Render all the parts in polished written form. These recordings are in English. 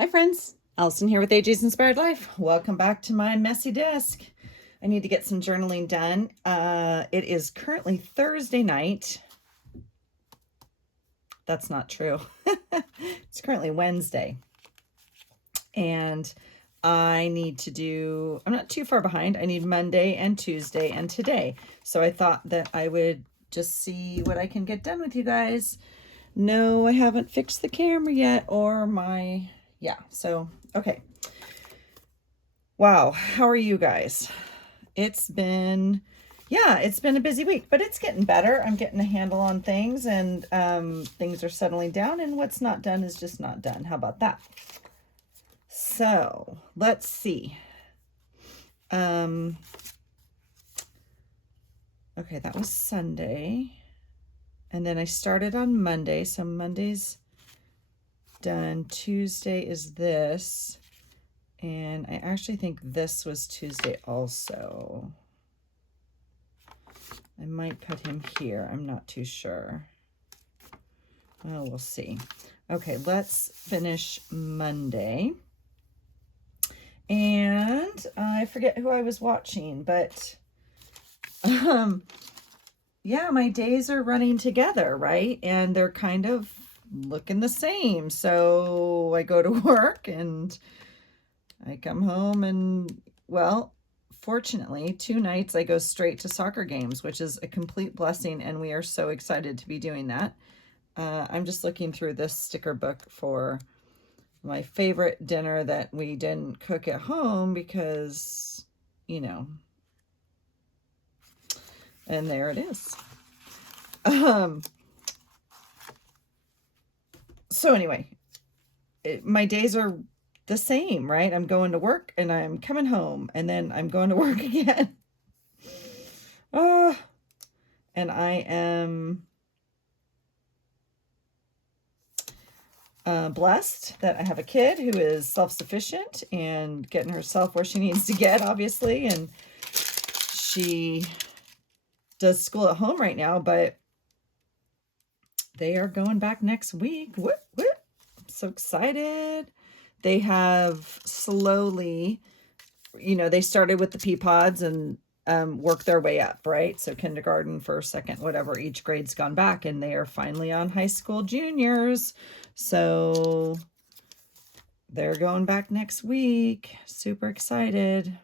Hi friends, Allison here with AJ's Inspired Life. Welcome back to my messy desk. I need to get some journaling done. It is currently Thursday night. That's not true. It's currently Wednesday. And I need to do, I'm not too far behind. I need Monday and Tuesday and today. So I thought that I would just see what I can get done with you guys. No, I haven't fixed the camera yet or so okay. Wow, how are you guys? It's been a busy week, but it's getting better. I'm getting a handle on things, and things are settling down, and what's not done is just not done. How about that? So let's see. Okay, that was Sunday, and then I started on Monday, so Monday's done. Tuesday is this, and I actually think this was Tuesday also. I might put him here. I'm not too sure. Well, we'll see. Okay, let's finish Monday. And I forget who I was watching, but yeah, my days are running together, right? And they're kind of looking the same. So I go to work and I come home and, well, fortunately, 2 nights I go straight to soccer games, which is a complete blessing, and we are so excited to be doing that. I'm just looking through this sticker book for my favorite dinner that we didn't cook at home because, and there it is. So anyway, my days are the same, right? I'm going to work and I'm coming home and then I'm going to work again. And I am blessed that I have a kid who is self-sufficient and getting herself where she needs to get, obviously. And she does school at home right now, but they are going back next week. Whoop, whoop. I'm so excited. They have slowly, they started with the pea pods and work their way up, right? So kindergarten, first, second, whatever, each grade's gone back, and they are finally on high school juniors. So they're going back next week. Super excited.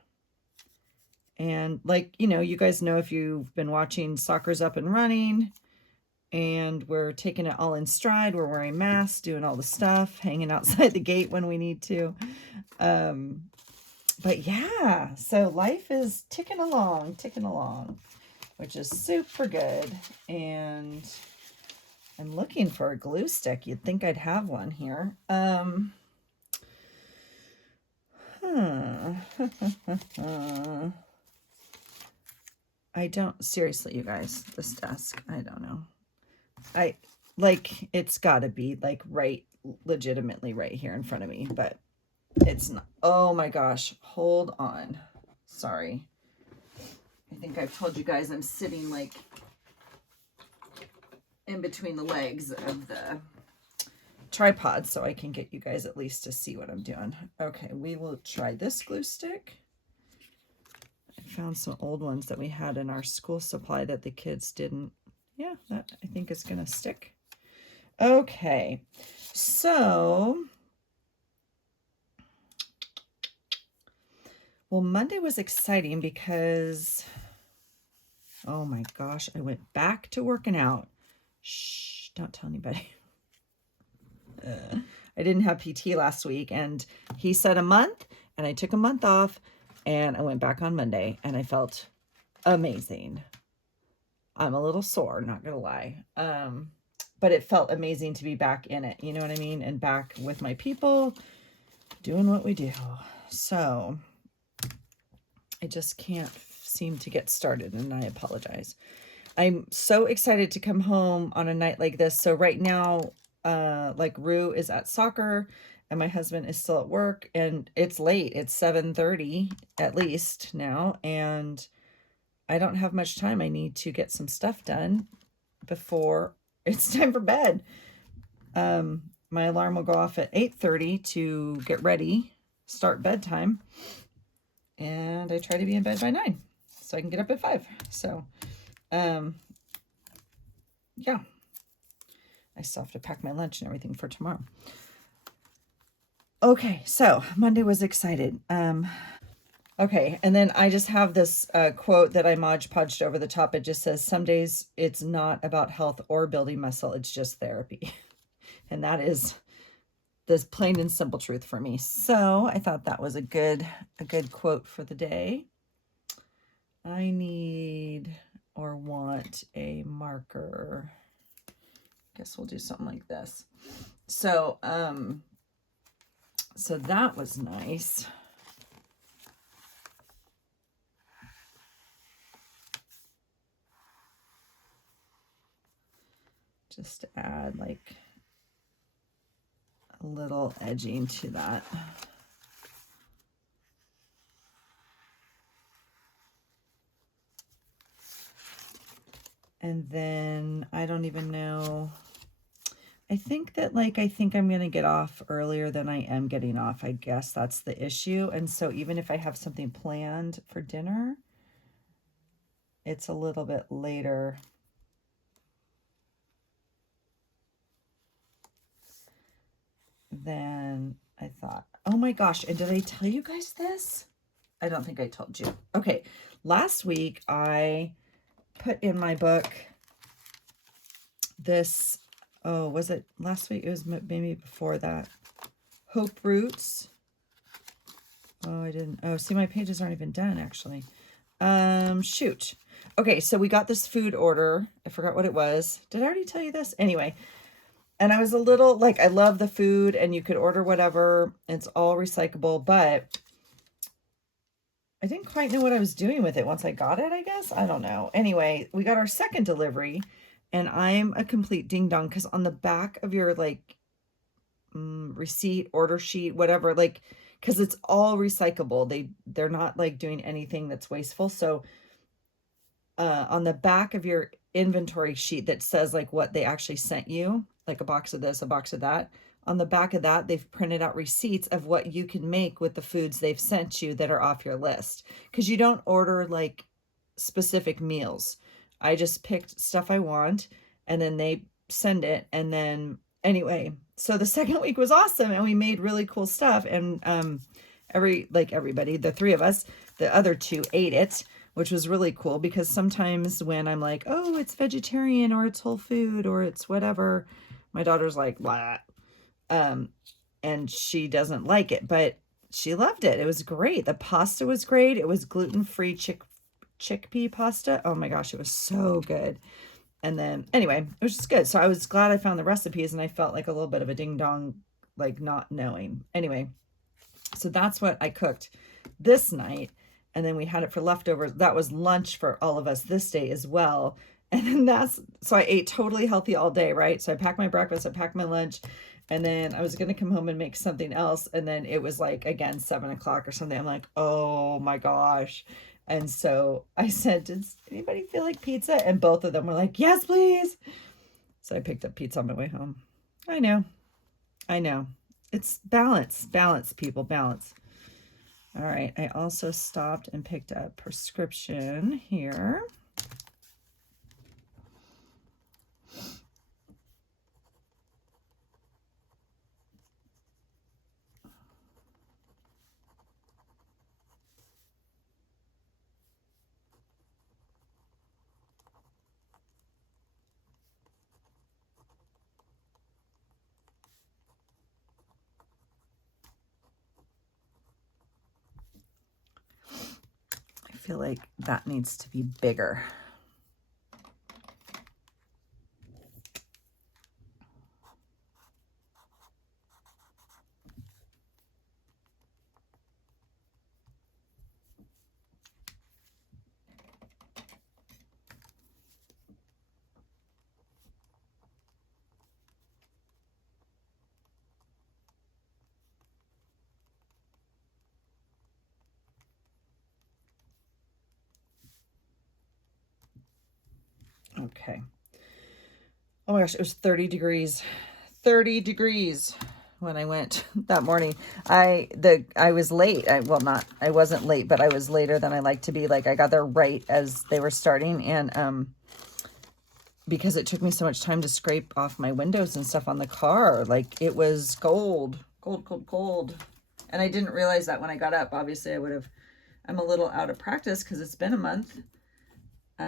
And you guys know, if you've been watching, soccer's up and running, and we're taking it all in stride. We're wearing masks, doing all the stuff, hanging outside the gate when we need to. But yeah, so life is ticking along, which is super good. And I'm looking for a glue stick. You'd think I'd have one here. I don't, seriously, you guys, this desk, I don't know. It's gotta be legitimately right here in front of me, but it's not. Oh my gosh, hold on. Sorry. I think I've told you guys I'm sitting in between the legs of the tripod so I can get you guys at least to see what I'm doing. Okay, we will try this glue stick. I found some old ones that we had in our school supply that the kids didn't. Yeah, that I think is gonna stick. Okay, so well, Monday was exciting because, oh my gosh, I went back to working out. Shh, don't tell anybody. I didn't have PT last week, and he said a month, and I took a month off, and I went back on Monday, and I felt amazing. I'm a little sore, not gonna lie. But it felt amazing to be back in it, you know what I mean? And back with my people, doing what we do. So I just can't seem to get started, and I apologize. I'm so excited to come home on a night like this. So right now, Rue is at soccer and my husband is still at work, and it's late. It's 7:30 at least now, and I don't have much time. I need to get some stuff done before it's time for bed. my alarm will go off at 8:30 to get ready, start bedtime. And I try to be in bed by 9 so I can get up at 5. So, yeah. I still have to pack my lunch and everything for tomorrow. Okay, so Monday was excited. Okay, and then I just have this quote that I Mod Podged over the top. It just says, some days it's not about health or building muscle, it's just therapy. And that is the plain and simple truth for me. So I thought that was a good quote for the day. I need or want a marker. Guess we'll do something like this. So, so that was nice. Just to add like a little edging to that. And then I don't even know. I think that I think I'm going to get off earlier than I am getting off. I guess that's the issue. And so even if I have something planned for dinner, it's a little bit later. Than I thought. Oh my gosh. And did I tell you guys this? I don't think I told you. Okay. Last week I put in my book this, oh, was it last week? It was maybe before that. Hope Roots. Oh, I didn't. Oh, see, my pages aren't even done actually. Shoot. Okay, so we got this food order. I forgot what it was. Did I already tell you this? Anyway, and I was a little like, I love the food and you could order whatever. It's all recyclable, but I didn't quite know what I was doing with it once I got it, I guess. I don't know. Anyway, we got our second delivery and I'm a complete ding dong because on the back of your receipt, order sheet, whatever, because it's all recyclable. They're not doing anything that's wasteful. So on the back of your inventory sheet that says what they actually sent you, like a box of this, a box of that, on the back of that, they've printed out receipts of what you can make with the foods they've sent you that are off your list. Because you don't order specific meals. I just picked stuff I want and then they send it. And then anyway, so the second week was awesome and we made really cool stuff. And everybody, the three of us, the other two ate it, which was really cool because sometimes when I'm like, oh, it's vegetarian or it's whole food or it's whatever, my daughter's like, blah. And she doesn't like it, but she loved it. It was great. The pasta was great. It was gluten-free chickpea pasta. Oh my gosh, it was so good. And then anyway, it was just good. So I was glad I found the recipes and I felt like a little bit of a ding dong, not knowing. Anyway, so that's what I cooked this night. And then we had it for leftovers. That was lunch for all of us this day as well. And then so I ate totally healthy all day, right? So I packed my breakfast, I packed my lunch, and then I was going to come home and make something else. And then it was again, 7 o'clock or something. I'm like, oh my gosh. And so I said, does anybody feel like pizza? And both of them were like, yes, please. So I picked up pizza on my way home. I know. It's balance, people, balance. All right. I also stopped and picked up prescription here. I feel like that needs to be bigger. Okay. Oh my gosh, it was 30 degrees 30 degrees when I went that morning. I was late. I wasn't late, but I was later than I like to be. Like I got there right as they were starting, and because it took me so much time to scrape off my windows and stuff on the car, like it was cold. And I didn't realize that when I got up. Obviously, I'm a little out of practice because it's been a month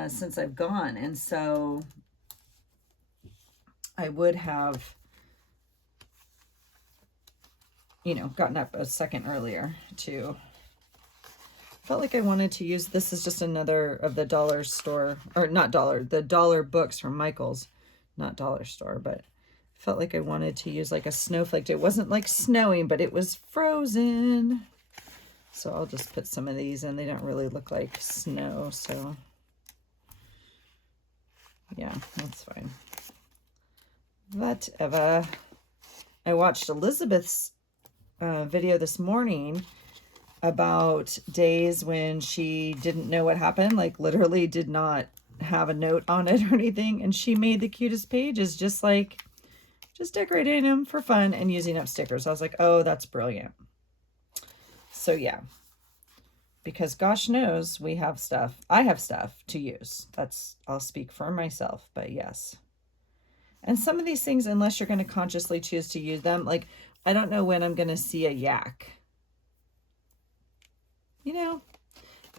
since I've gone, and so I would have, gotten up a second earlier to, felt like I wanted to use, this is just another of the dollar store, or not dollar, the dollar books from Michael's, not dollar store, but felt like I wanted to use like a snowflake. It wasn't like snowing, but it was frozen. So I'll just put some of these in. They don't really look like snow, so yeah, that's fine. Whatever. I watched Elizabeth's video this morning about days when she didn't know what happened, like literally did not have a note on it or anything, and she made the cutest pages, just decorating them for fun and using up stickers. I was like, oh, that's brilliant. So yeah, because gosh knows we have stuff. I have stuff to use. I'll speak for myself, but yes. And some of these things, unless you're going to consciously choose to use them, like I don't know when I'm going to see a yak.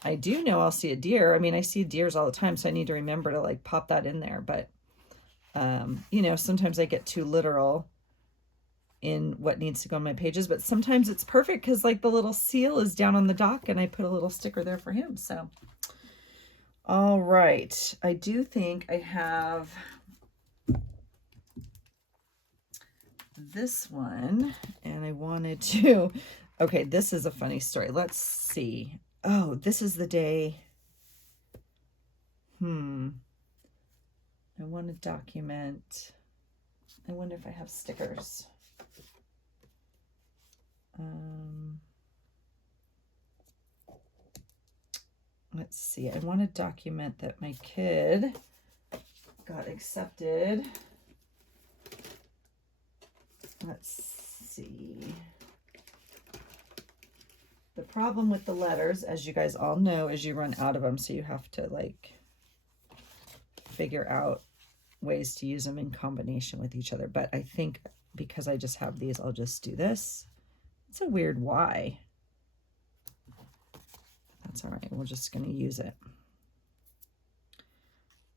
I do know I'll see a deer. I mean, I see deers all the time, so I need to remember to like pop that in there. But, sometimes I get too literal in what needs to go on my pages, but sometimes it's perfect because like the little seal is down on the dock and I put a little sticker there for him. So, all right. I do think I have this one, and I wanted to, okay, this is a funny story. Let's see. Oh, this is the day. I want to document. I wonder if I have stickers. Let's see. I want to document that my kid got accepted. Let's see. The problem with the letters, as you guys all know, is you run out of them. So you have to like figure out ways to use them in combination with each other. But I think because I just have these, I'll just do this. It's a weird Y. That's all right. We're just going to use it.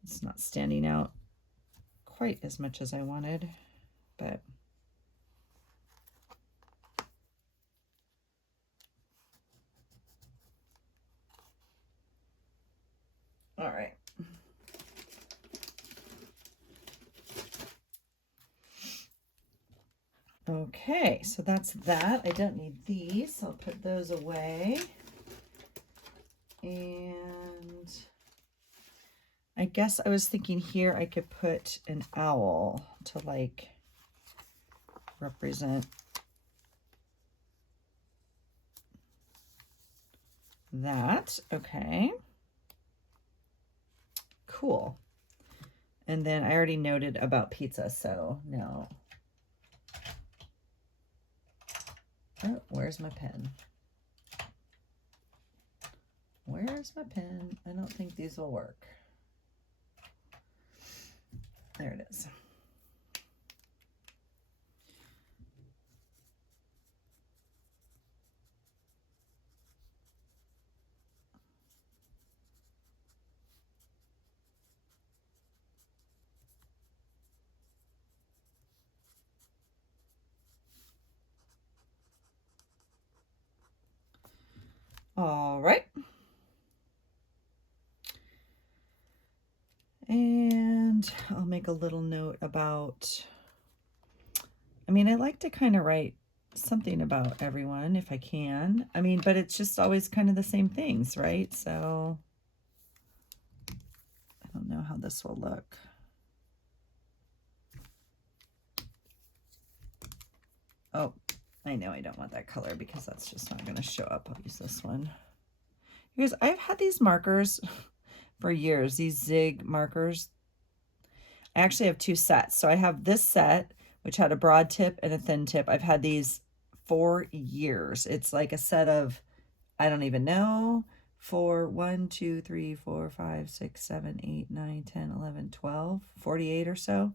It's not standing out quite as much as I wanted, but all right. Okay, so that's that. I don't need these, so I'll put those away. And I guess I was thinking here I could put an owl to like represent that. Okay. Cool. And then I already noted about pizza, so no. Oh, where's my pen? Where's my pen? I don't think these will work. There it is. All right. And I'll make a little note about, I mean, I like to kind of write something about everyone if I can. I mean, but it's just always kind of the same things, right? So I don't know how this will look. Oh, I know I don't want that color because that's just not going to show up. I'll use this one. Because I've had these markers for years, these Zig markers. I actually have two sets. So I have this set, which had a broad tip and a thin tip. I've had these for years. It's like a set of, I don't even know, 4, 1, 2, 3, 4, 5, 6, 7, 8, 9, 10, 11, 12, 48 or so.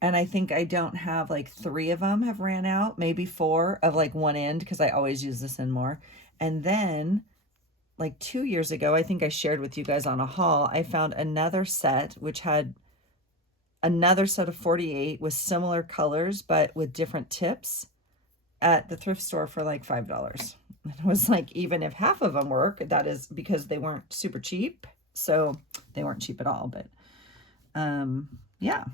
And I think I don't have, like 3 of them have ran out, maybe 4 of like one end, because I always use this end more. And then like 2 years ago, I think I shared with you guys on a haul, I found another set which had another set of 48 with similar colors but with different tips at the thrift store for like $5. And I was like, even if half of them work, that is because they weren't super cheap. So they weren't cheap at all, but yeah.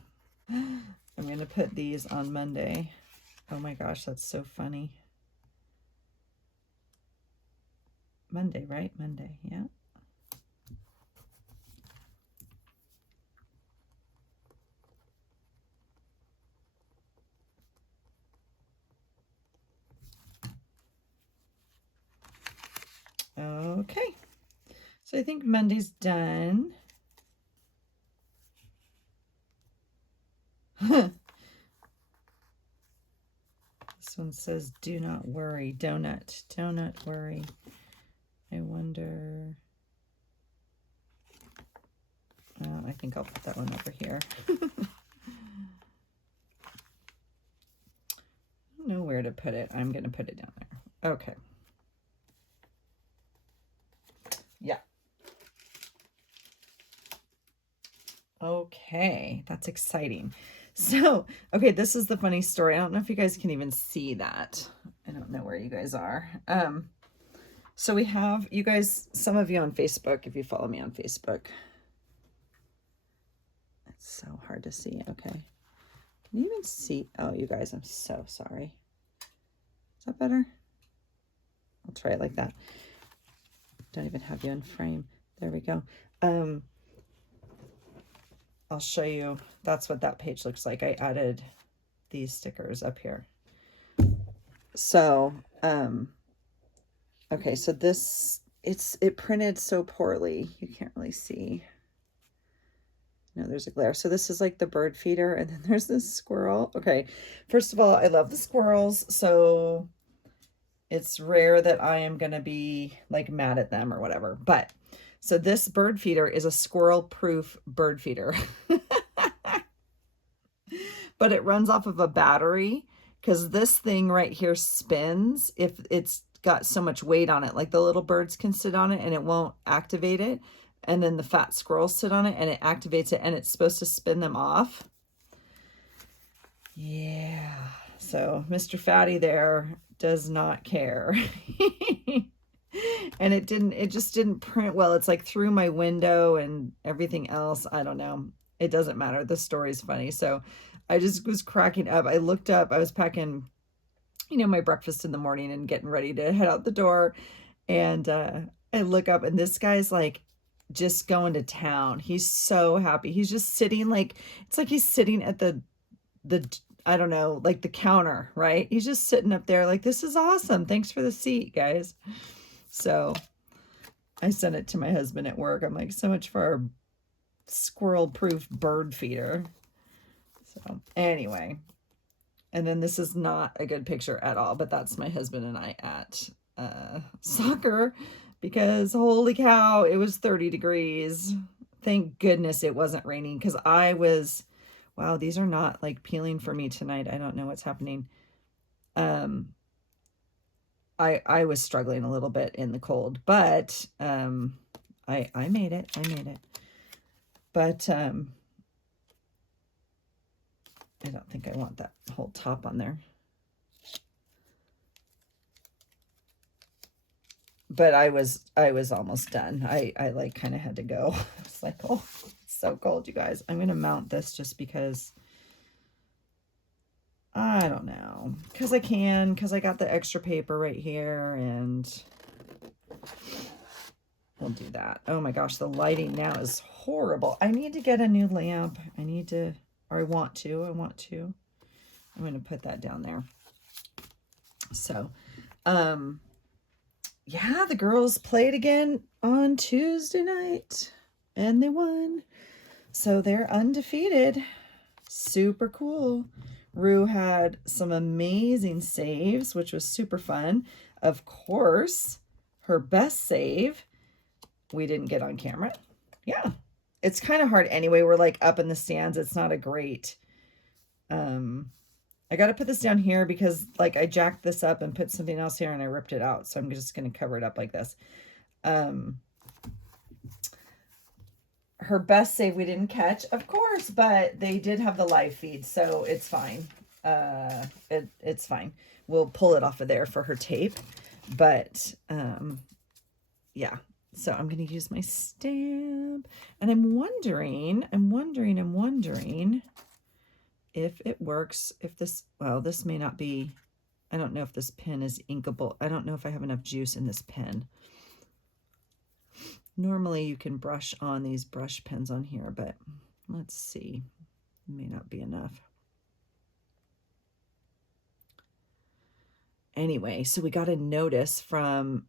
I'm going to put these on Monday. Oh my gosh, that's so funny. Monday, right? Monday, yeah. Okay. So I think Monday's done. This one says, do not worry, donut, donut worry. I wonder, I think I'll put that one over here. I don't know where to put it. I'm going to put it down there. Okay. Yeah. Okay, that's exciting. So, okay, this is the funny story. I don't know if you guys can even see that. I don't know where you guys are. So we have, you guys, some of you on Facebook, if you follow me on Facebook. It's so hard to see. Okay. Can you even see? Oh, you guys, I'm so sorry. Is that better? I'll try it like that. Don't even have you in frame. There we go. I'll show you. That's what that page looks like. I added these stickers up here. So, okay, so this, it printed so poorly. You can't really see. No, there's a glare. So this is like the bird feeder, and then there's this squirrel. Okay, first of all, I love the squirrels, so it's rare that I am going to be like mad at them or whatever. But so this bird feeder is a squirrel-proof bird feeder. But it runs off of a battery, because this thing right here spins if it's got so much weight on it. Like the little birds can sit on it and it won't activate it. And then the fat squirrels sit on it and it activates it, and it's supposed to spin them off. Yeah. So Mr. Fatty there does not care. And it just didn't print well. It's like through my window and everything else. I don't know. It doesn't matter. The story's funny. So I just was cracking up. I looked up, I was packing, you know, my breakfast in the morning and getting ready to head out the door. And I look up, and this guy's like just going to town. He's so happy. He's just sitting, like, it's like he's sitting at the I don't know, like the counter, right? He's just sitting up there like, this is awesome. Thanks for the seat, guys. So I sent it to my husband at work. I'm like, so much for our squirrel-proof bird feeder. So anyway, and then this is not a good picture at all, but that's my husband and I at soccer, because holy cow, it was 30 degrees. Thank goodness it wasn't raining, because I was, wow, these are not like peeling for me tonight. I don't know what's happening. I was struggling a little bit in the cold, but I made it. I made it. But I don't think I want that whole top on there. But I was almost done. I like kind of had to go. It's like, oh, it's so cold, you guys. I'm going to mount this just because, I don't know, because I can, because I got the extra paper right here, and we'll do that. Oh my gosh, the lighting now is horrible. I need to get a new lamp. I need to, or I want to. I'm going to put that down there. So, yeah, the girls played again on Tuesday night, and they won. So they're undefeated. Super cool. Rue had some amazing saves, which was super fun. Of course, her best save, we didn't get on camera. Yeah. It's kind of hard anyway. We're like up in the stands. It's not a great, I got to put this down here because like I jacked this up and put something else here and I ripped it out. So I'm just going to cover it up like this. Her best save we didn't catch, of course, but they did have the live feed, so it's fine. It's fine. We'll pull it off of there for her tape. But yeah. So I'm going to use my stamp, and I'm wondering if it works, if this, well, this may not be, I don't know if this pen is inkable. I don't know if I have enough juice in this pen. Normally you can brush on these brush pens on here, but let's see. It may not be enough. Anyway, so we got a notice from,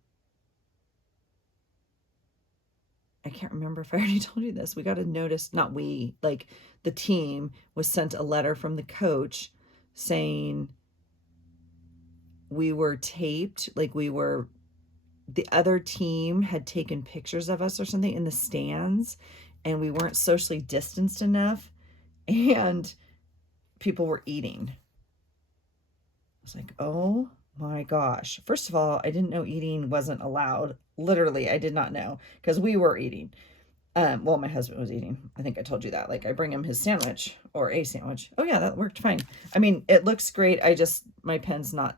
I can't remember if I already told you this. We got a notice, not we, like the team was sent a letter from the coach saying we were taped, like we were, the other team had taken pictures of us or something in the stands, and we weren't socially distanced enough, and people were eating. I was like, oh my gosh. First of all, I didn't know eating wasn't allowed. Literally, I did not know, because we were eating. Well, my husband was eating. I think I told you that. Like, I bring him his sandwich, or a sandwich. Oh yeah, that worked fine. I mean, it looks great. My pen's not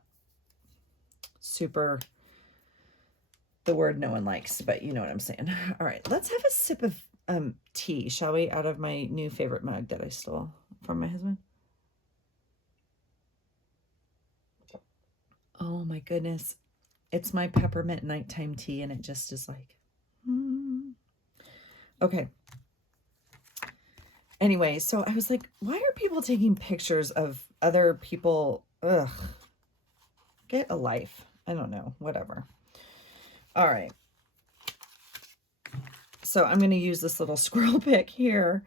super, the word no one likes, but you know what I'm saying. All right, let's have a sip of tea, shall we? Out of my new favorite mug that I stole from my husband. Oh my goodness. It's my peppermint nighttime tea, and it just is like, Okay. Anyway, so I was like, why are people taking pictures of other people? Ugh. Get a life. I don't know. Whatever. All right. So I'm going to use this little squirrel pick here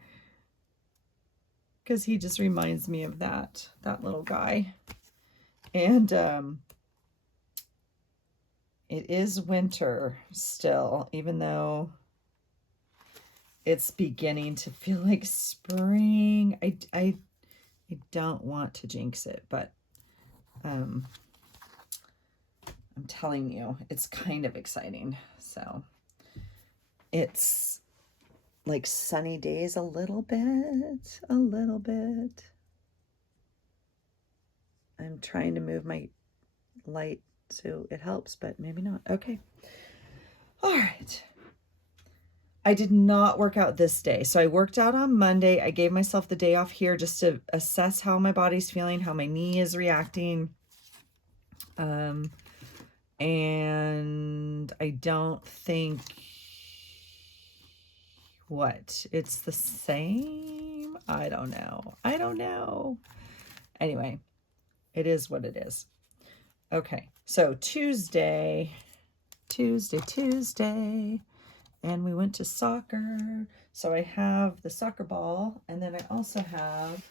because he just reminds me of that little guy. And it is winter still, even though it's beginning to feel like spring. I don't want to jinx it, but I'm telling you, it's kind of exciting. So it's like sunny days a little bit. I'm trying to move my light so it helps, but maybe not. Okay. All right. I did not work out this day. So I worked out on Monday. I gave myself the day off here just to assess how my body's feeling, how my knee is reacting. And I don't think it's the same. I don't know. Anyway, it is what it is. Okay. So Tuesday, and we went to soccer. So I have the soccer ball, and then I also have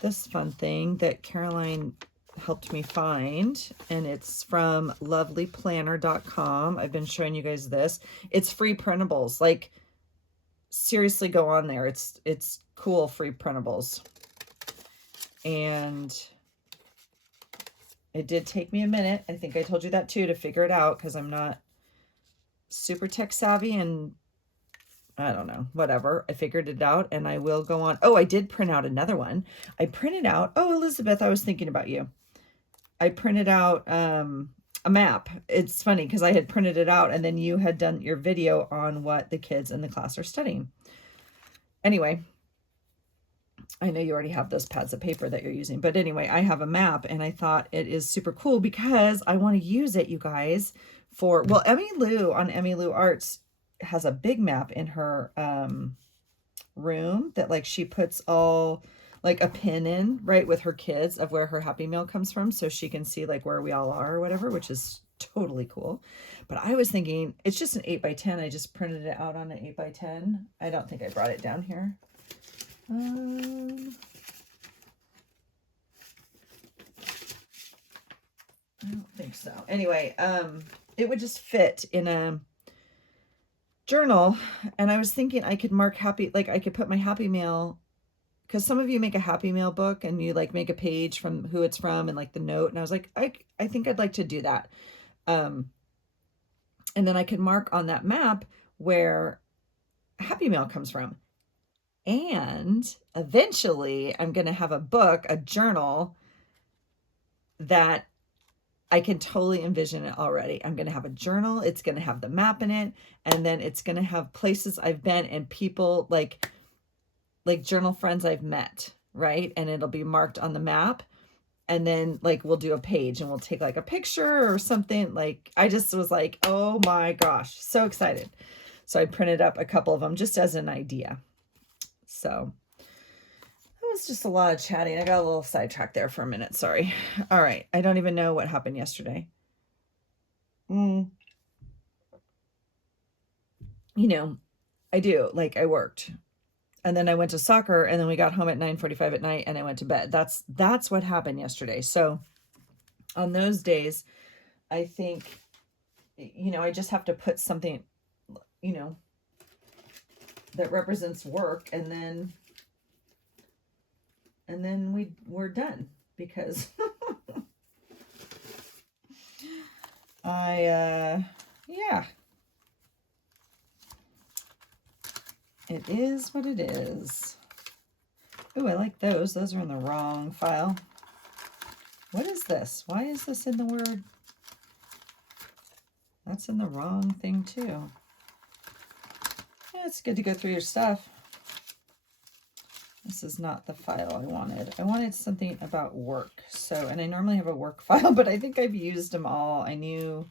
this fun thing that Caroline helped me find, and it's from lovelyplanner.com. I've been showing you guys this. It's free printables. Like, seriously, go on there. It's cool free printables. And it did take me a minute. I think I told you that too, to figure it out, because I'm not super tech savvy, and I don't know, whatever. I figured it out, and I will go on. Oh, I did print out another one. I printed out, oh, Elizabeth, I was thinking about you. I printed out a map. It's funny because I had printed it out, and then you had done your video on what the kids in the class are studying. Anyway, I know you already have those pads of paper that you're using, but anyway, I have a map, and I thought it is super cool because I want to use it, you guys, for, well, Emmy Lou on Emmy Lou Arts has a big map in her room that, like, she puts all, like, a pin in, right, with her kids of where her Happy Meal comes from, so she can see, like, where we all are or whatever, which is totally cool. But I was thinking, it's just an 8x10. I just printed it out on an 8x10. I don't think I brought it down here. I don't think so. Anyway, it would just fit in a journal. And I was thinking I could mark happy, like I could put my Happy Mail, because some of you make a Happy Mail book and you like make a page from who it's from and like the note. And I was like, I think I'd like to do that. And then I could mark on that map where Happy Mail comes from. And eventually I'm going to have a book, a journal that I can totally envision it already. I'm going to have a journal. It's going to have the map in it. And then it's going to have places I've been and people like journal friends I've met, right? And it'll be marked on the map. And then like we'll do a page and we'll take like a picture or something. Like I just was like, oh my gosh, so excited. So I printed up a couple of them just as an idea. So that was just a lot of chatting. I got a little sidetracked there for a minute. Sorry. All right. I don't even know what happened yesterday. You know, I do. Like I worked. And then I went to soccer and then we got home at 9:45 at night and I went to bed. That's what happened yesterday. So on those days, I think, you know, I just have to put something, you know, that represents work and then we're done because yeah, it is what it is. Ooh, I like those. Those are in the wrong file. What is this? Why is this in the Word? That's in the wrong thing too. Yeah, it's good to go through your stuff. This is not the file I wanted. I wanted something about work. So, and I normally have a work file, but I think I've used them all. I knew,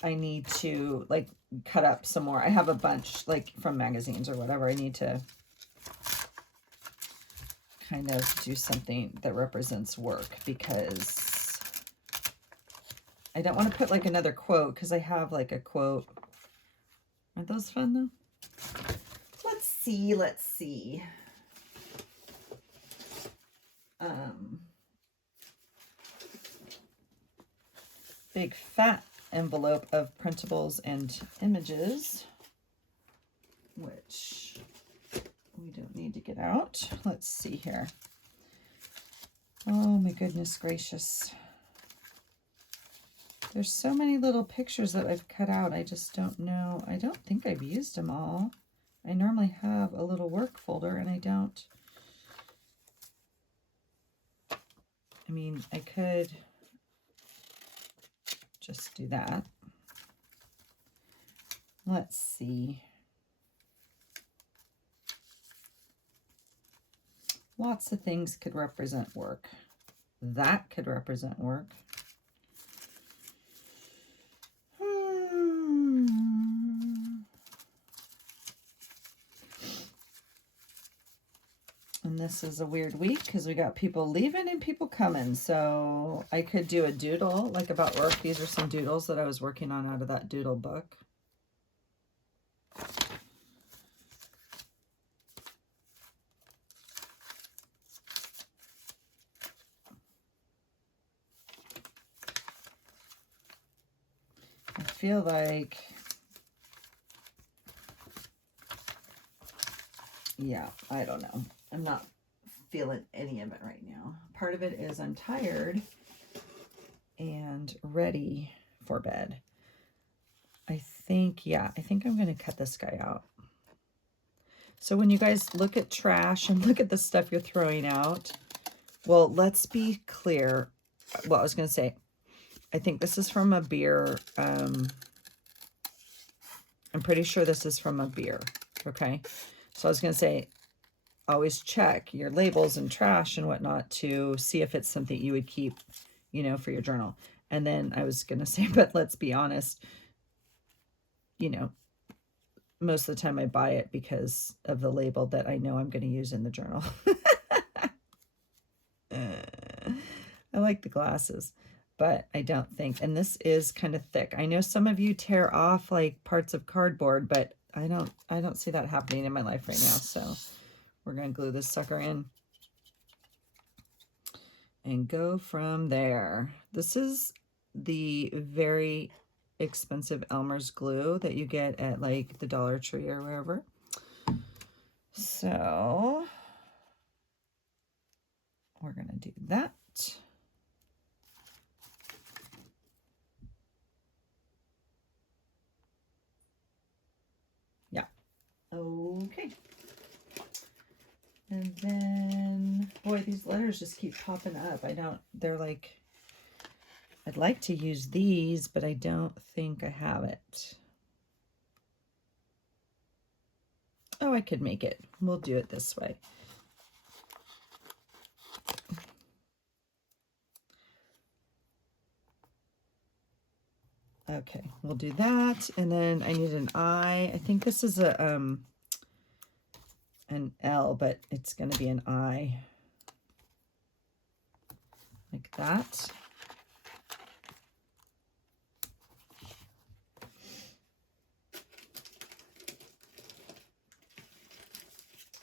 I need to like cut up some more. I have a bunch like from magazines or whatever. I need to kind of do something that represents work because I don't want to put like another quote because I have like a quote. Aren't those fun though? Let's see. Big fat envelope of printables and images, which we don't need to get out. Let's see here. Oh my goodness gracious. There's so many little pictures that I've cut out. I just don't know. I don't think I've used them all. I normally have a little work folder and I don't. I mean, I could just do that. Let's see. Lots of things could represent work. That could represent work. And this is a weird week because we got people leaving and people coming. So I could do a doodle like about work. These are some doodles that I was working on out of that doodle book. I feel like, yeah, I don't know. I'm not feeling any of it right now. Part of it is I'm tired and ready for bed. I think, yeah, I think I'm going to cut this guy out. So when you guys look at trash and look at the stuff you're throwing out, well, let's be clear. Well, I was going to say, I think this is from a beer. I'm pretty sure this is from a beer. Okay. So I was going to say, always check your labels and trash and whatnot to see if it's something you would keep, you know, for your journal. And then I was going to say, but let's be honest, you know, most of the time I buy it because of the label that I know I'm going to use in the journal. like the glasses, but I don't think, and this is kind of thick. I know some of you tear off like parts of cardboard, but I don't see that happening in my life right now. So we're going to glue this sucker in and go from there. This is the very expensive Elmer's glue that you get at like the Dollar Tree or wherever. So we're going to do that. Yeah. Okay. And then, boy, these letters just keep popping up. They're like, I'd like to use these, but I don't think I have it. Oh, I could make it. We'll do it this way. Okay, we'll do that. And then I need an I. I think this is an L, but it's going to be an I. Like that.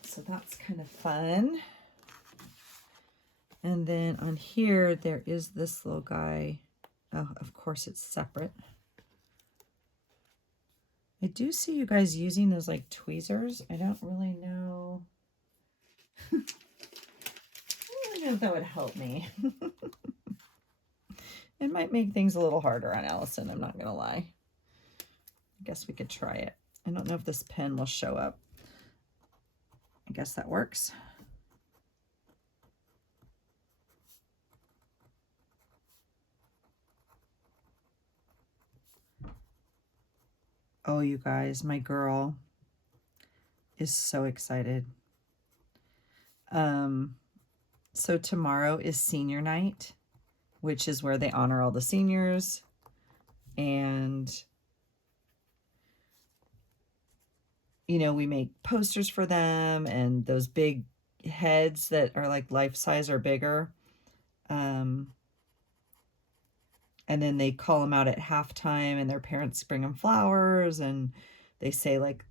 So that's kind of fun. And then on here, there is this little guy. Oh, of course it's separate. I do see you guys using those like tweezers. I don't really know. I don't really know if that would help me. It might make things a little harder on Allison, I'm not going to lie. I guess we could try it. I don't know if this pen will show up. I guess that works. Oh, you guys, my girl is so excited. So tomorrow is senior night, which is where they honor all the seniors. And, you know, we make posters for them and those big heads that are like life size or bigger. And then they call them out at halftime and their parents bring them flowers and they say like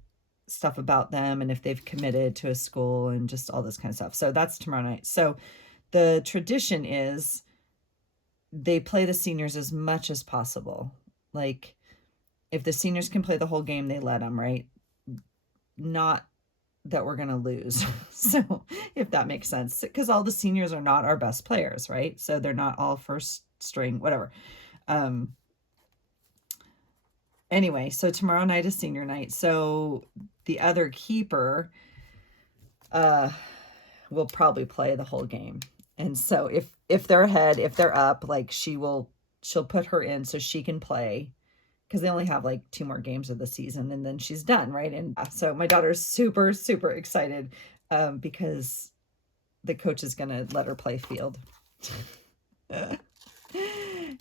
stuff about them and if they've committed to a school and just all this kind of stuff. So that's tomorrow night. So the tradition is they play the seniors as much as possible. Like if the seniors can play the whole game, they let them, right? Not that we're going to lose. So if that makes sense, because all the seniors are not our best players, right? So they're not all first string, whatever. Anyway, so tomorrow night is senior night. So the other keeper will probably play the whole game. And so if they're ahead, if they're up, like she'll put her in so she can play because they only have like 2 more games of the season and then she's done, right? And so my daughter's super, super excited because the coach is going to let her play field.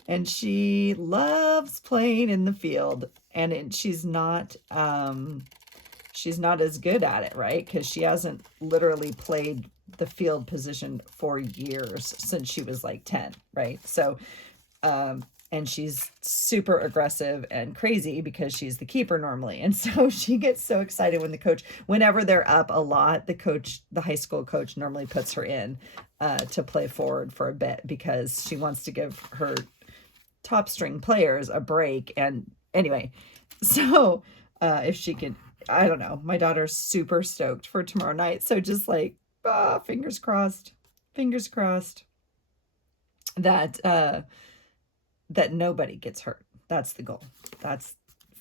And she loves playing in the field, and she's not as good at it, right? Because she hasn't literally played the field position for years since she was like 10, right? So and she's super aggressive and crazy because she's the keeper normally. And so she gets so excited when whenever they're up a lot, the high school coach normally puts her in to play forward for a bit because she wants to give her top string players a break. And anyway, so if she could, I don't know, my daughter's super stoked for tomorrow night. So just like, fingers crossed that that nobody gets hurt. That's the goal. That's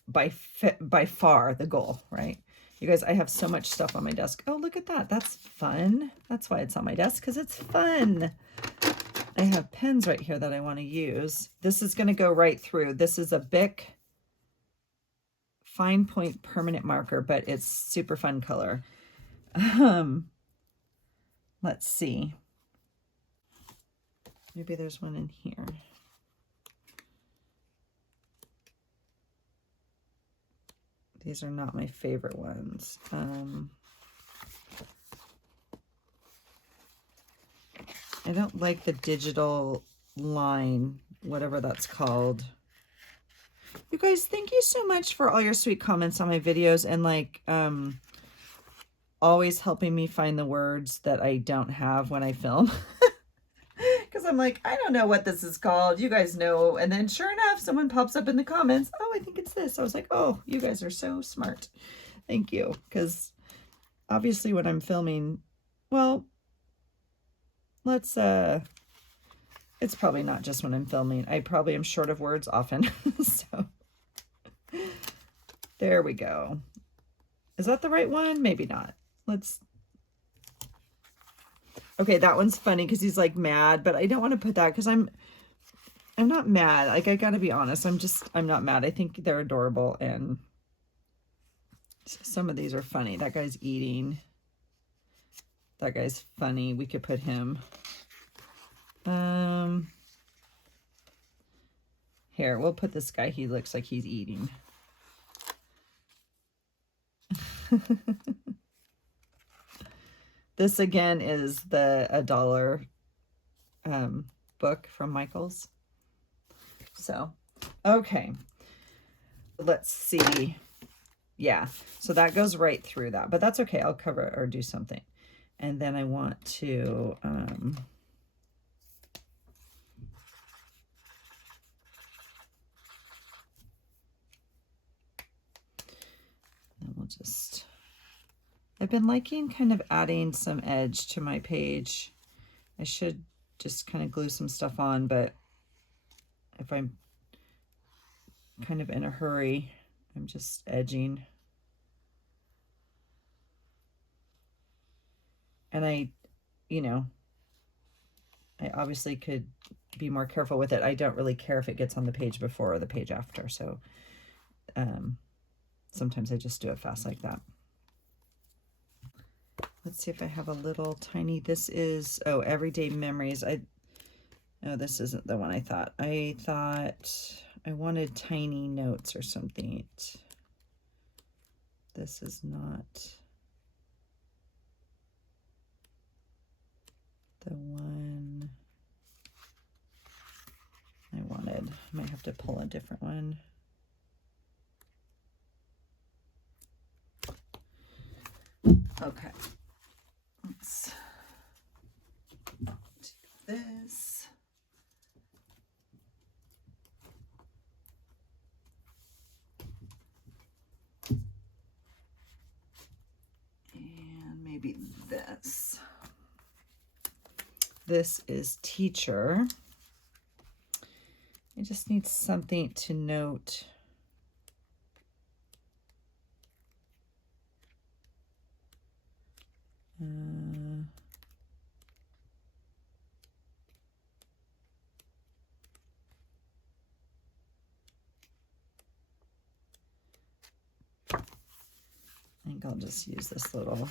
by far the goal, right? You guys, I have so much stuff on my desk. Oh, look at that. That's fun. That's why it's on my desk, because it's fun. I have pens right here that I want to use. This is going to go right through. This is a Bic fine point permanent marker, but it's super fun color. Let's see. Maybe there's one in here. These are not my favorite ones. I don't like the digital line, whatever that's called. You guys, thank you so much for all your sweet comments on my videos and like always helping me find the words that I don't have when I film. Because I'm like, I don't know what this is called. You guys know. And then sure enough, someone pops up in the comments. Oh, I think it's this. I was like, oh, you guys are so smart. Thank you. Because obviously when I'm filming, well, let's, it's probably not just when I'm filming. I probably am short of words often. So there we go. Is that the right one? Maybe not. Let's, okay, that one's funny because he's like mad, but I don't want to put that because I'm not mad. Like, I gotta be honest. I'm not mad. I think they're adorable and some of these are funny. That guy's eating. That guy's funny. We could put him. Here, we'll put this guy. He looks like he's eating. This again is the $1 book from Michaels. So, okay. Let's see. Yeah, so that goes right through that, but that's okay. I'll cover it or do something. And then I want to, and we'll just, I've been liking kind of adding some edge to my page. I should just kind of glue some stuff on, but if I'm kind of in a hurry, I'm just edging. And I, you know, I obviously could be more careful with it. I don't really care if it gets on the page before or the page after. So sometimes I just do it fast like that. Let's see if I have a little tiny, this is, oh, Everyday Memories. No, this isn't the one I thought. I thought I wanted tiny notes or something. This is not the one I wanted. I might have to pull a different one. Okay. Let's do this. And maybe this. This is Teacher. I just need something to note. I think I'll just use this little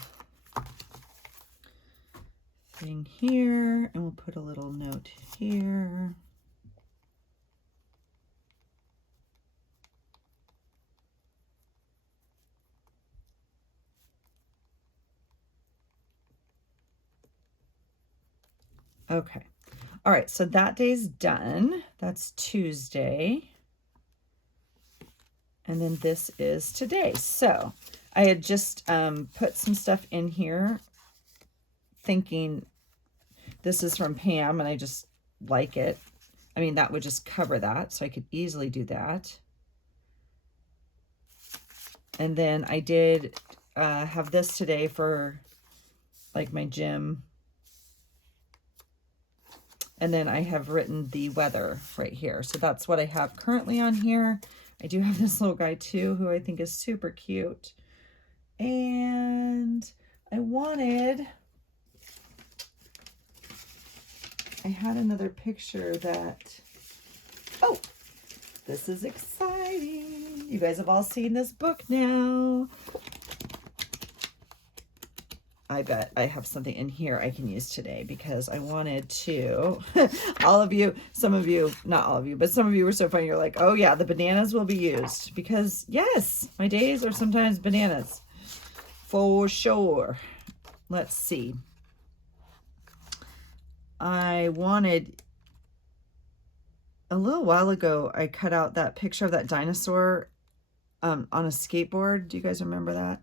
thing here, and we'll put a little note here. Okay. All right, so that day's done. That's Tuesday. And then this is today. So I had just put some stuff in here thinking this is from Pam and I just like it. I mean, that would just cover that, so I could easily do that. And then I did have this today for like my gym. And then I have written the weather right here. So that's what I have currently on here. I do have this little guy too, who I think is super cute. And I had another picture that, oh, this is exciting. You guys have all seen this book now. I bet I have something in here I can use today because I wanted to, all of you, some of you, not all of you, but some of you were so funny. You're like, oh yeah, the bananas will be used because yes, my days are sometimes bananas for sure. Let's see. I wanted a little while ago, I cut out that picture of that dinosaur on a skateboard. Do you guys remember that?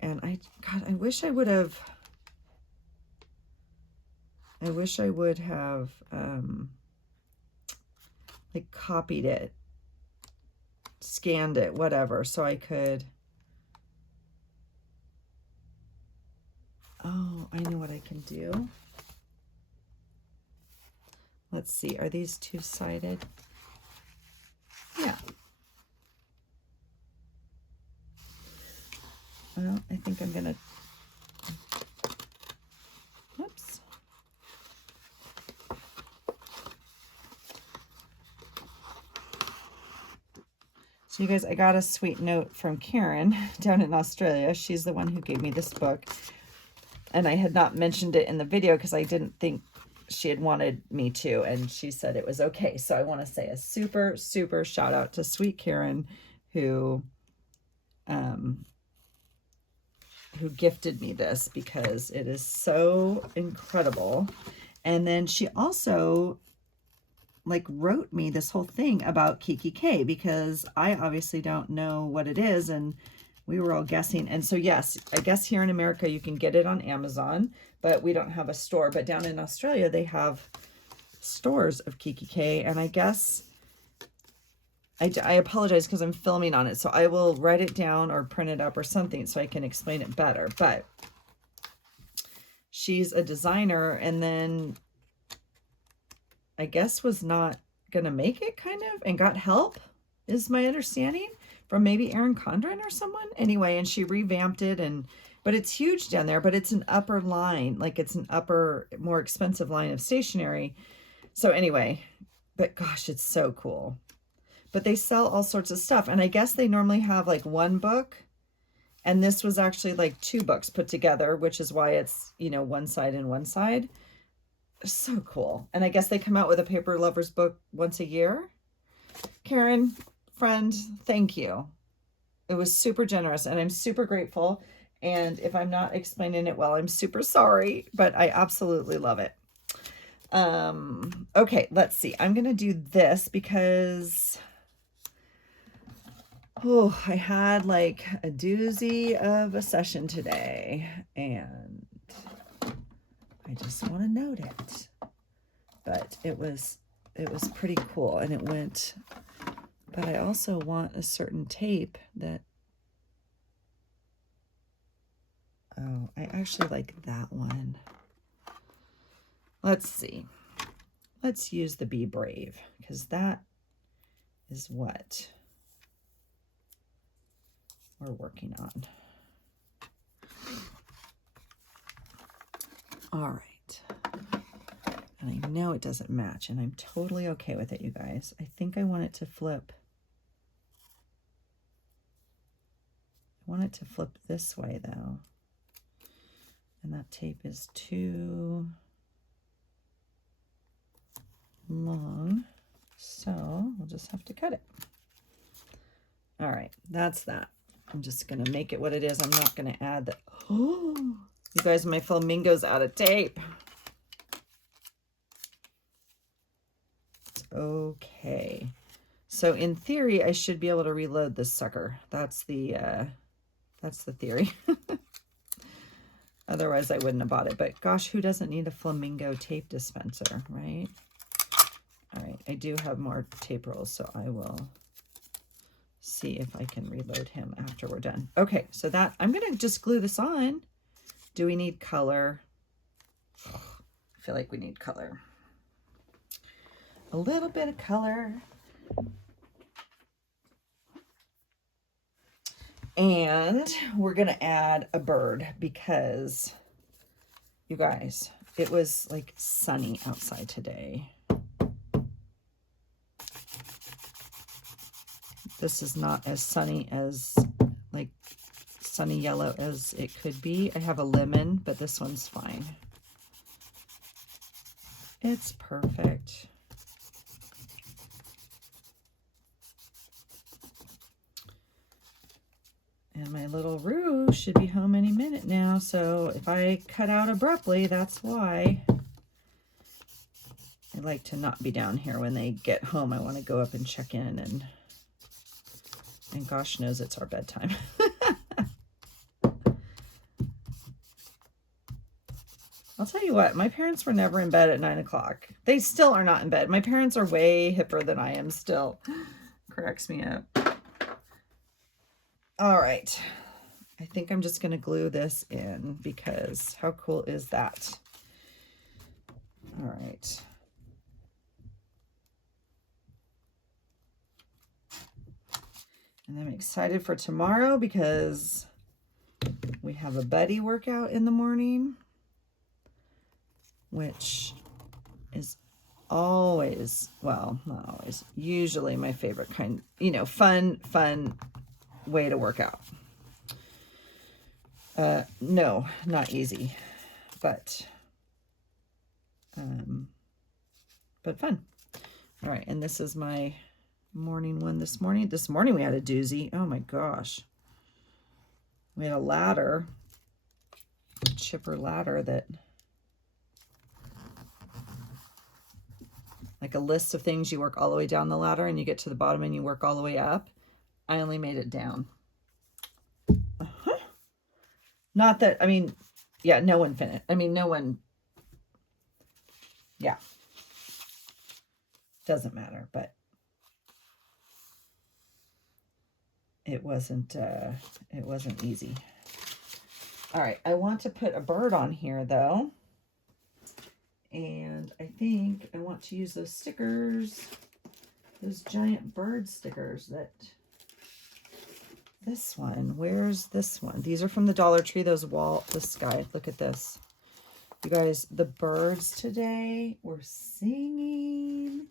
And God, I wish I would have like copied it, scanned it, whatever, so I could. Oh, I know what I can do. Let's see, are these two-sided? Yeah. Well, I think I'm gonna, whoops. So you guys, I got a sweet note from Karen down in Australia. She's the one who gave me this book. And I had not mentioned it in the video because I didn't think she had wanted me to. And she said it was okay. So I want to say a super, super shout out to sweet Karen who gifted me this because it is so incredible. And then she also like wrote me this whole thing about kikki.K because I obviously don't know what it is, and we were all guessing. And so yes, I guess here in America you can get it on Amazon, but we don't have a store. But down in Australia they have stores of kikki.K, and I guess I apologize because I'm filming on it, so I will write it down or print it up or something so I can explain it better. But she's a designer, and then I guess was not gonna make it, kind of, and got help, is my understanding, from maybe Erin Condren or someone. Anyway, and she revamped it, but it's huge down there, but it's an upper line, like it's an upper, more expensive line of stationery. So anyway, but gosh, it's so cool. But they sell all sorts of stuff, and I guess they normally have like one book, and this was actually like 2 books put together, which is why it's, you know, one side and one side. So cool. And I guess they come out with a Paper Lovers book once a year. Karen, friend, thank you. It was super generous, and I'm super grateful. And if I'm not explaining it well, I'm super sorry, but I absolutely love it. Okay, let's see. I'm going to do this because, oh, I had like a doozy of a session today, and I just want to note it. But it was pretty cool, and it went, but I also want a certain tape that, oh, I actually like that one. Let's see. Let's use the Be Brave, because that is what we're working on. All right. And I know it doesn't match, and I'm totally okay with it, you guys. I think I want it to flip. I want it to flip this way, though. And that tape is too long, so we'll just have to cut it. All right, that's that. I'm just going to make it what it is. I'm not going to add the... Oh, you guys, my flamingo's out of tape. Okay, so in theory I should be able to reload this sucker. That's the theory. Otherwise I wouldn't have bought it, but gosh, who doesn't need a flamingo tape dispenser, right? All right, I do have more tape rolls, so I will see if I can reload him after we're done. Okay, so that, I'm gonna just glue this on. Do we need color? I feel like we need color. A little bit of color. And we're going to add a bird because, you guys, it was like sunny outside today. This is not as sunny as, like, sunny yellow as it could be. I have a lemon, but this one's fine. It's perfect. And my little Roo should be home any minute now, so if I cut out abruptly, that's why. I like to not be down here when they get home. I want to go up and check in, and gosh knows it's our bedtime. I'll tell you what, my parents were never in bed at 9 o'clock. They still are not in bed. My parents are way hipper than I am still. Cracks me up. All right. I think I'm just going to glue this in because how cool is that? All right. And I'm excited for tomorrow because we have a buddy workout in the morning, which is always, well, not always, usually my favorite kind, you know, fun way to work out. No, not easy, but fun. All right. And this is my morning one this morning. This morning we had a doozy. Oh my gosh. We had a ladder, chipper ladder that, like a list of things, you work all the way down the ladder and you get to the bottom and you work all the way up. I only made it down. Not that, I mean, yeah, no one finished. I mean, no one, yeah. Doesn't matter, but it wasn't easy. All right, I want to put a bird on here though. And I think I want to use those stickers, those giant bird stickers that, this one, where's this one? These are from the Dollar Tree, those this guy, look at this. You guys, the birds today were singing.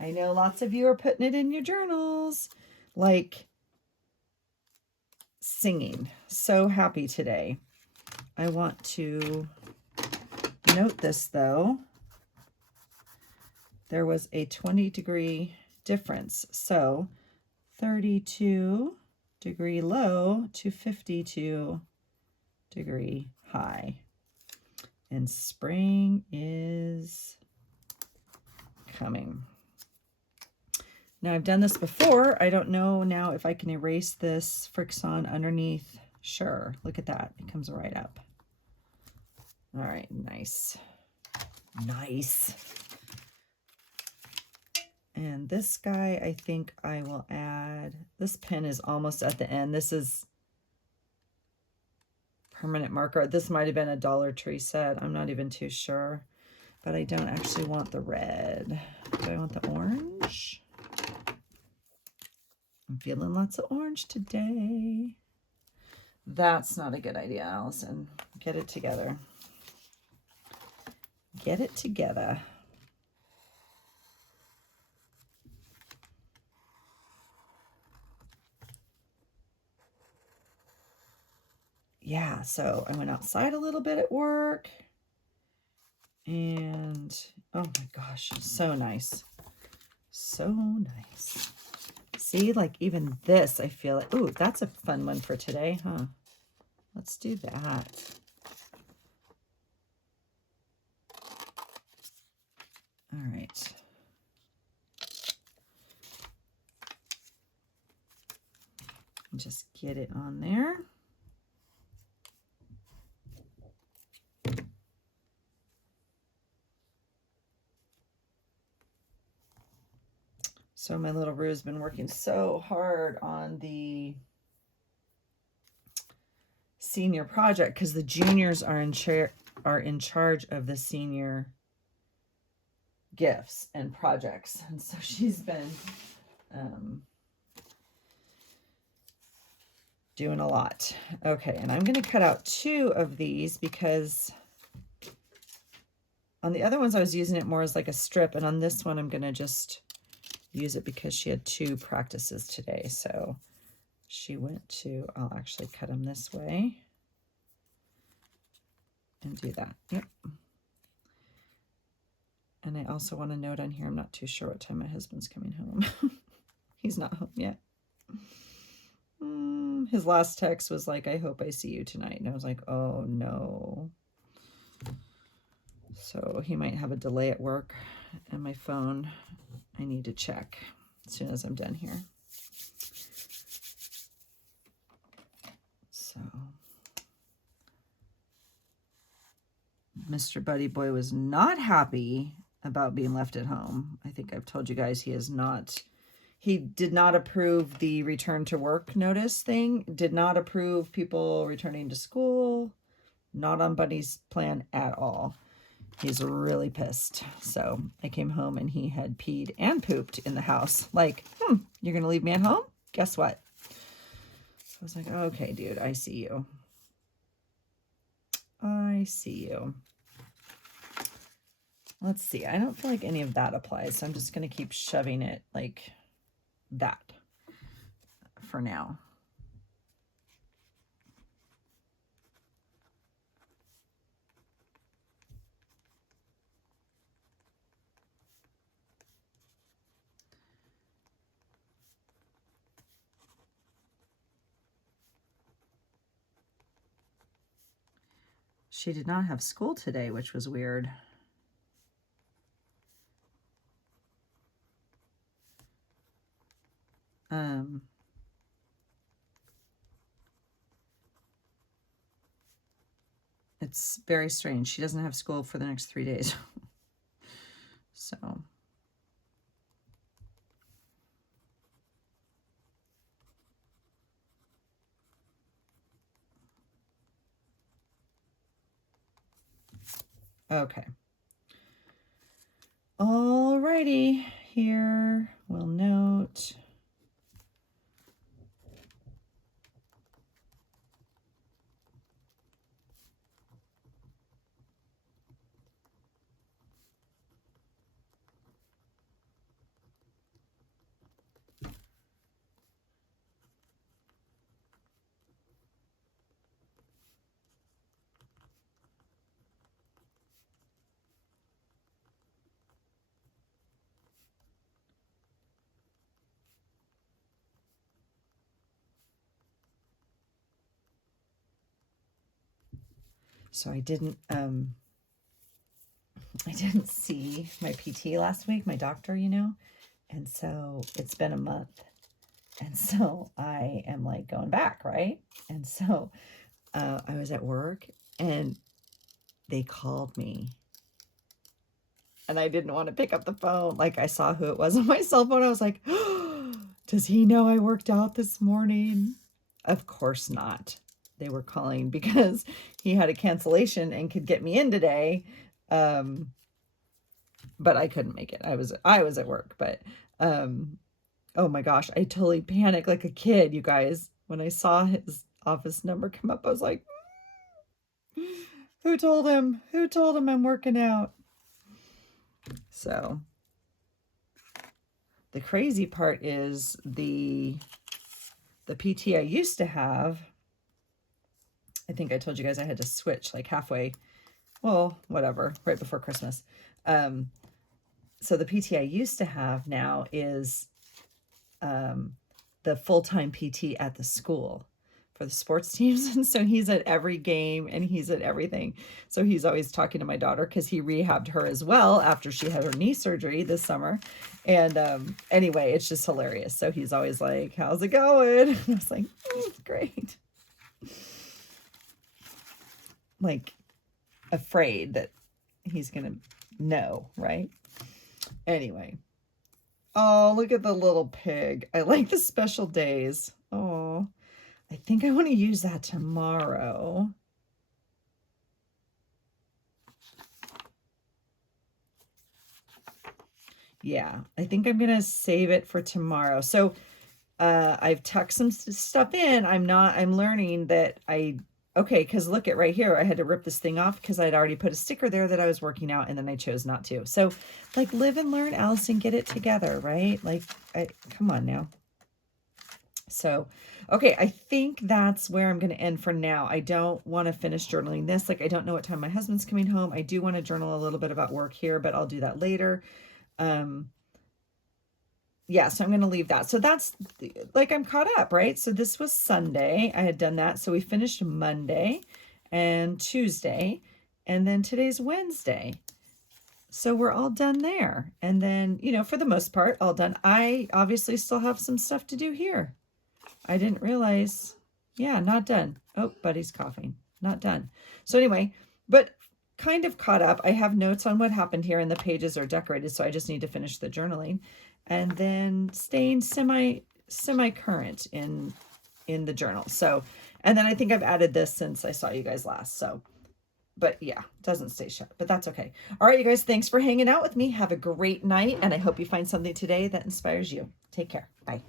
I know lots of you are putting it in your journals, like singing. So happy today. I want to note this though. There was a 20-degree difference. So 32-degree low to 52-degree high. And spring is coming. Now I've done this before. I don't know now if I can erase this Fixon underneath. Sure, look at that. It comes right up. All right, nice. Nice. And this guy, I think I will add, this pen is almost at the end. This is permanent marker. This might have been a Dollar Tree set. I'm not even too sure, but I don't actually want the red. Do I want the orange? I'm feeling lots of orange today. That's not a good idea, Allison. Get it together. Get it together. Yeah, so I went outside a little bit at work. And, oh my gosh, so nice. So nice. See, like even this, I feel like, ooh, that's a fun one for today, huh? Let's do that. All right. Just get it on there. So my little Rue's been working so hard on the senior project because the juniors are in charge of the senior gifts and projects, and so she's been doing a lot. Okay, and I'm going to cut out 2 of these because on the other ones I was using it more as like a strip, and on this one I'm going to just use it because she had 2 practices today. So she went to, I'll actually cut them this way and do that. Yep. And I also want to note on here, I'm not too sure what time my husband's coming home. He's not home yet. His last text was like, I hope I see you tonight. And I was like, oh no. So he might have a delay at work, and my phone, I need to check as soon as I'm done here. So Mr. Buddy Boy was not happy about being left at home. I think I've told you guys he did not approve the return to work notice thing, did not approve people returning to school, not on Buddy's plan at all. He's really pissed. So I came home and he had peed and pooped in the house. Like, you're going to leave me at home? Guess what? So I was like, okay, dude, I see you. I see you. Let's see. I don't feel like any of that applies. So I'm just going to keep shoving it like that for now. She did not have school today, which was weird. It's very strange. She doesn't have school for the next 3 days. So. Okay. Alrighty, here we'll note. So I didn't see my PT last week, my doctor, and so it's been a month. And so I am like going back, right? And so I was at work and they called me. And I didn't want to pick up the phone. Like I saw who it was on my cell phone. I was like, oh, does he know I worked out this morning? Of course not. They were calling because he had a cancellation and could get me in today. But I couldn't make it. I was at work, but oh my gosh, I totally panicked like a kid, you guys. When I saw his office number come up, I was like, who told him? Who told him I'm working out? So the crazy part is the PT I used to have, I think I told you guys I had to switch like halfway, well, whatever, right before Christmas. So the PT I used to have now is the full-time PT at the school for the sports teams. And so he's at every game and he's at everything. So he's always talking to my daughter because he rehabbed her as well after she had her knee surgery this summer. And anyway, it's just hilarious. So he's always like, how's it going? And I was like, it's great. Like afraid that he's going to know, right? Anyway. Oh, look at the little pig. I like the special days. Oh, I think I want to use that tomorrow. Yeah, I think I'm going to save it for tomorrow. So I've tucked some stuff in. I'm learning that okay, because look at right here. I had to rip this thing off because I'd already put a sticker there that I was working out and then I chose not to. So like live and learn, Allison, get it together, right? Like, come on now. So, okay, I think that's where I'm going to end for now. I don't want to finish journaling this. Like, I don't know what time my husband's coming home. I do want to journal a little bit about work here, but I'll do that later. Yeah, so I'm going to leave that. So that's like, I'm caught up, right? So this was Sunday. I had done that. So we finished Monday and Tuesday. And then today's Wednesday. So we're all done there. And then, you know, for the most part, all done. I obviously still have some stuff to do here. I didn't realize. Yeah, not done. Oh, Buddy's coughing. Not done. So anyway, but kind of caught up. I have notes on what happened here, and the pages are decorated, so I just need to finish the journaling. And then staying semi-current in the journal. So, and then I think I've added this since I saw you guys last. So, but yeah, doesn't stay sharp, but that's okay. All right, you guys, thanks for hanging out with me. Have a great night, and I hope you find something today that inspires you. Take care. Bye.